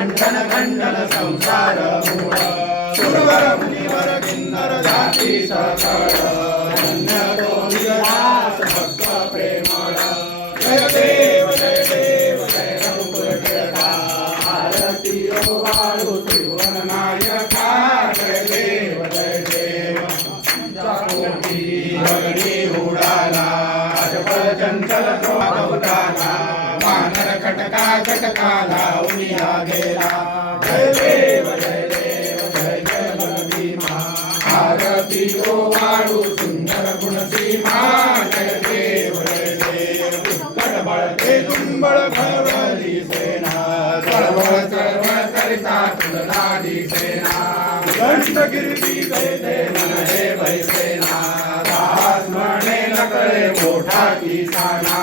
मंथन खंडन संसार मूळ सुरवर मुनिवर किन्नर जाती सकळ धन्य तो निरास भक्त प्रेमळ जय देव जय देव जय आरती ओ वाळू त्रिभुवन नायका जय देव जय देव कोटी गगनी उडाला चंचल खटका कटका कटकाला उनिया गेला. जय देव जय देव जय जय भीमा आरती हो ओ वाळू सुंदर गुण सीमा जय देव जय देव उत्कट बळते तुंबळ खळवळली सेना. सर्व सर्व करिता तुलनाडी सेना. दंड गिरती जय जय मन हे भैसेना दास म्हणे नकळे मोठा की साना